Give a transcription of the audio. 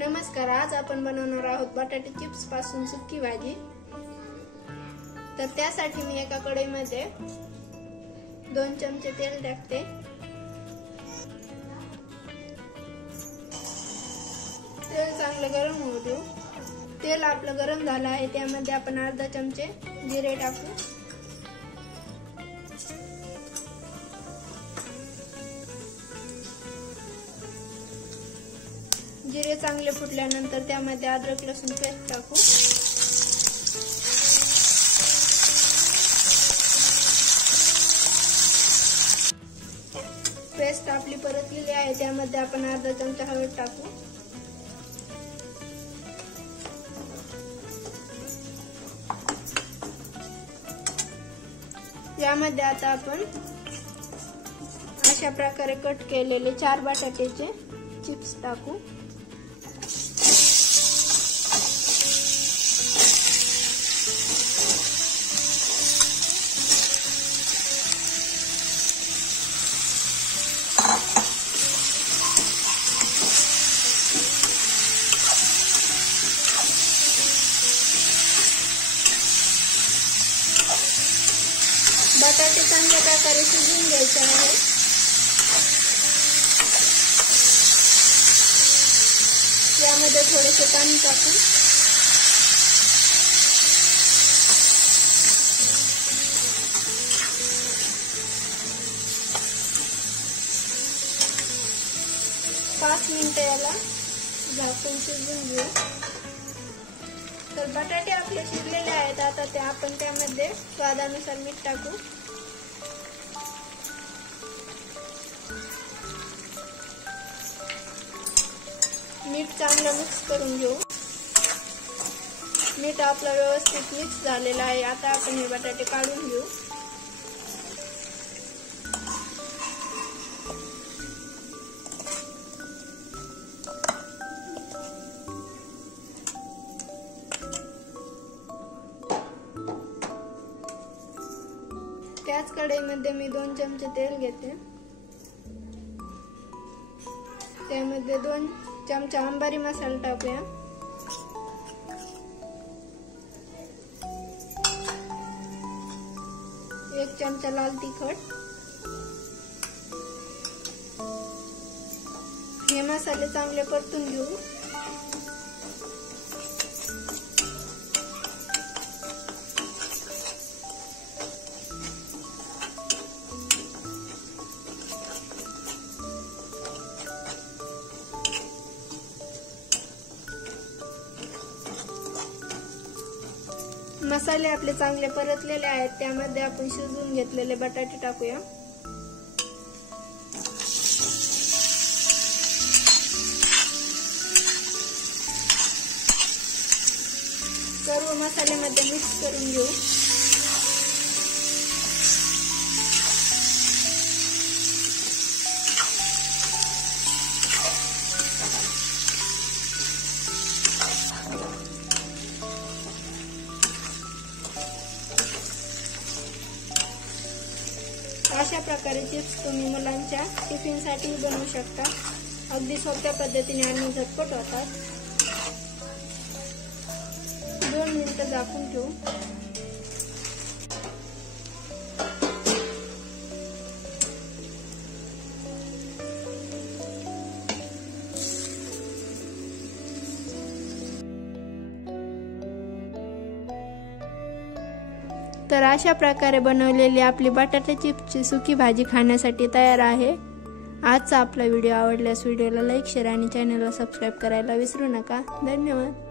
नमस्कार, आज आपण बनवणार आहोत बटाटे चिप्स पासून सुकी भाजी। तर त्यासाठी मी एका कढईमध्ये 2 चमचे तेल टाकते। तेल चांगलं गरम होऊ देऊ। तेल आपलं गरम झालं आहे, त्यामध्ये आपण अर्धा चमचे जिरे टाकू। जिरे चांगले फुटल्यानंतर त्यामध्ये अद्रक लसूण पेस्ट टाकू। पेस्ट आपली परतलेली आहे, त्यामध्ये आपण अर्धा चमचा हळद टाकू। यामध्ये आता आपण अशा प्रकारे कट केलेले 4 बटाट्याचे चिप्स टाकू। बटाटे चांगल्या प्रकारे शिजवून घ्यायचे आहे। यामध्ये थोडेसे पाणी टाकू। पाच मिनिटे याला झाकून शिजवून घेऊ। तर बटाटे आपले शिजलेले आहेत, आता ते आपण त्यामध्ये स्वादानुसार मीठ टाकू। मीठ चांगलं मिक्स करून घेऊ। मीठ आपलं व्यवस्थित मिक्स झालेलं आहे, आता आपण हे बटाटे काढून घेऊ। त्याच कढईमध्ये मी 2 चमचे तेल घेते। त्यामध्ये 2 चमचा अंबारी मसाला टाकूया। 1 चमचा लाल तिखट। हे मसाले चांगले परतून घेऊ। मसाले आपले चांगले परतलेले आहेत, त्यामध्ये आपण शिजवून घेतलेले बटाटे टाकूया। सर्व मसाल्यामध्ये मिक्स करून घेऊ। अशा प्रकारे चिप्स तुम्ही मुलांच्या टिफिनसाठी बनवू शकता। अगदी सोप्या पद्धतीने आणि झटपट होतात। 2 मिनिटं झाकून ठेवू। तर अशा प्रकारे बनवलेली आपली बटाटे चिप्सची सुकी भाजी खाण्यासाठी तयार आहे। आजचा आपला व्हिडिओ आवडल्यास व्हिडिओला लाईक, शेअर आणि चॅनलला सबस्क्राईब करायला विसरू नका। धन्यवाद।